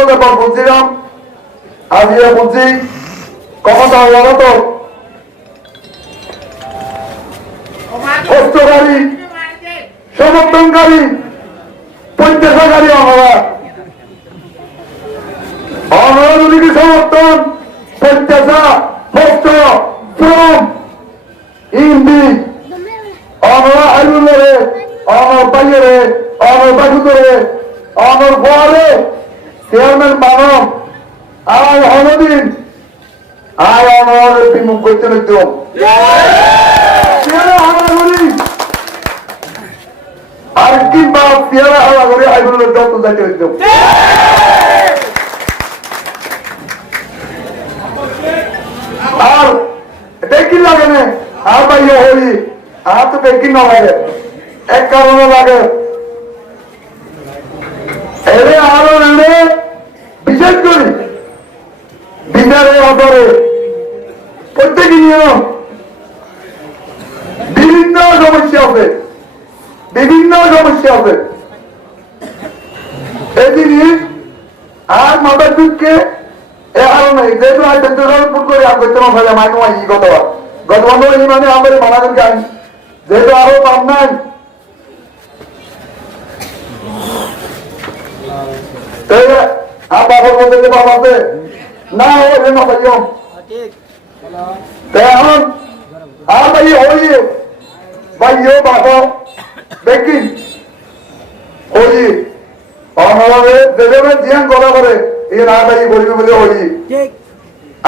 ব্যাপার বলছিলাম আজকে বলছি ক্ষমতা হলো তো? কষ্টকারী সমর্থনকারী, প্রত্যাশাকারী আমরা আমরা যদি সমর্থন, প্রত্যাশা, কষ্ট, শ্রম ইন্দি আমরা আইনুলে আমার বাইরে আমার বাজুতরে আমার বলে চেয়ারম্যান মানব আর হনদিন আর আমার বিমুখ করতে একদম আর কিংবা করে যত যাইতে একদম আর দেখি লাগে না আর বাইরে হলি আর তো দেখি না লাগে এক কারণে লাগে এরে আরও এনে বিশেষ করি বিচারে অপরে প্রত্যেক নিয়ম বিভিন্ন সমস্যা আছে, বিভিন্ন সমস্যা আছে। এই জিনিস আর মাথার আরও নাই। যেহেতু আর করতে পারবে না মাইনো ই মানে আমাদের যেহেতু আরও পাম নাই। আর বাবার মধ্যে যে বাবা আছে। না, ও রে না ভাইও তে এখন আর ভাই হই ভাইও বাবা, দেখি। হই অনলারে দেবে জিয়ান কথা করে। এই না, ভাই, বলবি বলে হই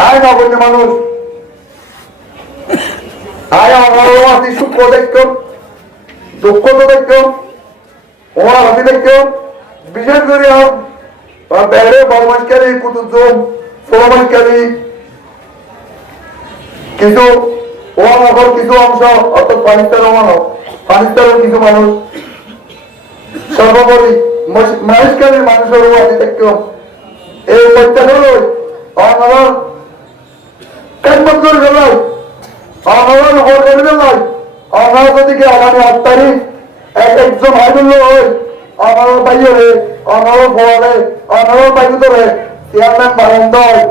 আয় না বলতে মানুষ। আয় অনলারে আসি, সুখ দেখো দুঃখ তো দেখো ওরা হাসি দেখো বিশেষ করে বেড়ে বরমাসকারী কুতুজম সোলমাসকারী কিন্তু ও আমার কিছু অংশ অর্থাৎ পানিস্তারও মানব পানিস্তারও কিছু মানুষ সর্বোপরি মহেশকারীর মানুষেরও আছে দেখো এই প্রত্যাশালয় অনার কেমন করে ফেলাই অনার হর করে ফেলাই যদি আমাদের আট তারিখ এক একজন হাইদুল্য হয় অনার বাইরে অনার ফোয়ারে অনার বাইরে চেয়ারম্যান বারন্ত হয়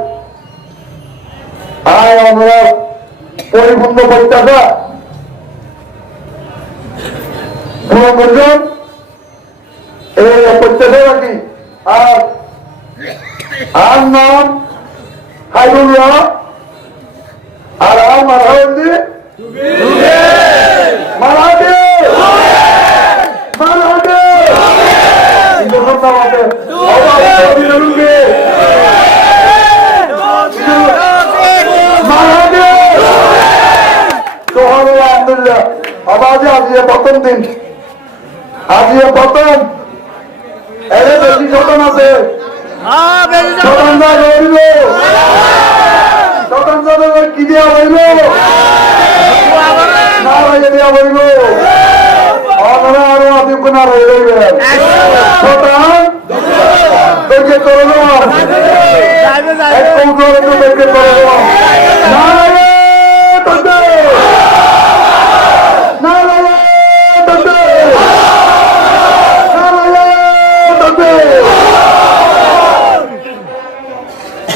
আয় আমরা পরিপূর্ণ প্রত্যাশা পূরণ করছেন এই প্রত্যাশা রাখি আর আর নাম হাইদুল্লাহ আর আর মারাহন্দি মারাহন্দি আজিয়ে প্রথম দিন। আজকে প্রথম এরে বেশি শতন আছে। শতন দা রইল। দা কি দিয়া হইল না হইলে দিয়া হইল অনরা আরও আদি কোনা রই রইবে শতন দেখে করল এক কৌশল তো দেখে করল না রে তবে না রে তবে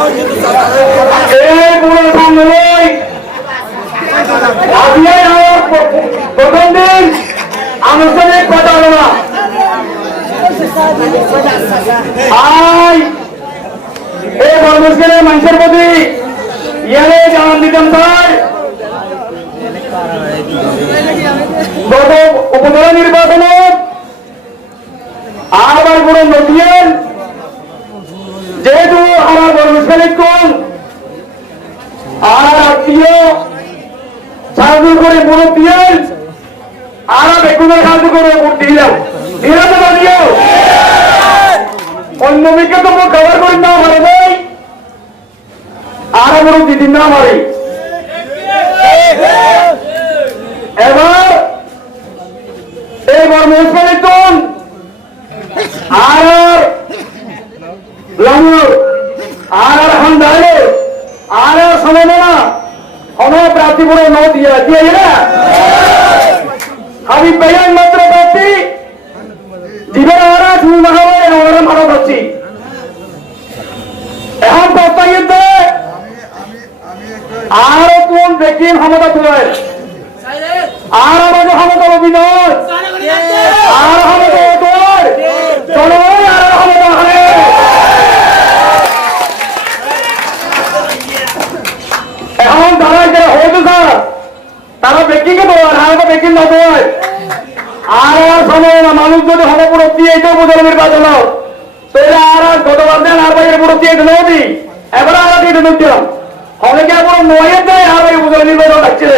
এই বুড়ো বাংলায় আজকে আমার প্রথম দিন আনুষ্ঠানিক না আই এই মানুষের মানুষের প্রতি ইয়ারে জানান দিতাম তাই গত উপজেলা নির্বাচন আবার কোনো নদীর যেহেতু আমার কোন আর আত্মীয় সাহায্য করে মুরব্বিয়াল আর বেগুনের কাজ করে দিলাম। অন্য মেয়েকে তো ভোট কভার করি না মারে ভাই। আর বড় দিদির না মারি। এবার এবার মুসলিম আমি বেয়ান মাত্র প্রার্থী জীবন ওরা তুমি মাহাবে ওরা মারা পাচ্ছি এখন প্রত্যাহিত আরও কোন দেখি ক্ষমতা তুলে আর আমাদের ক্ষমতা অভিনয়। আর ক্ষমতা তোর জনগণ আর ক্ষমতা হয় এখন স্যার। তারা বেকিং কে দেওয়ার আর তো বেকিং না দেওয়ার আর আর সময় না, মানুষ যদি হবে পুরো দিয়ে এইটাও বোঝানো নির্বাচন। তো এরা আর আর গতবার দেন আর বাইরে পুরো দিয়ে দিল দি এবার আর দিয়ে দিলাম হবে কি পুরো নয়ের দেয় আর বাইরে বোঝানো নির্বাচন ডাকছে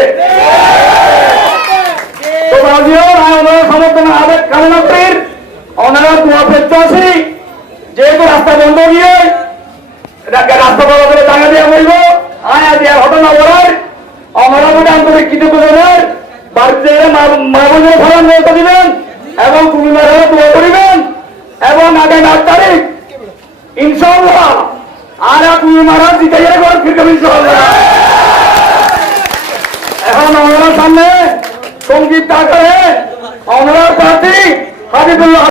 তো রাজিও, রায় ওনারা সমর্থন আবেগ কামনা করির ওনারা তোমার প্রত্যাশী যেহেতু রাস্তা বন্ধ গিয়ে এটাকে রাস্তা বন্ধ করে টাকা দিয়ে বলব আয় আজ আর ঘটনা বলার আমরা মধ্যে আন্তরিক কৃতজ্ঞতার বাড়িতে মা বোনের ফলন নিয়ে দিবেন এবং মারা দোয়া করিবেন এবং আগামী আট তারিখ ইনশাল্লাহ আর তুমি মারা জিতাইয়া ফিরবেন ইনশাল্লাহ এখন আমরা সামনে সংগীত আকারে আমরা প্রার্থী হাবিবুল্লাহ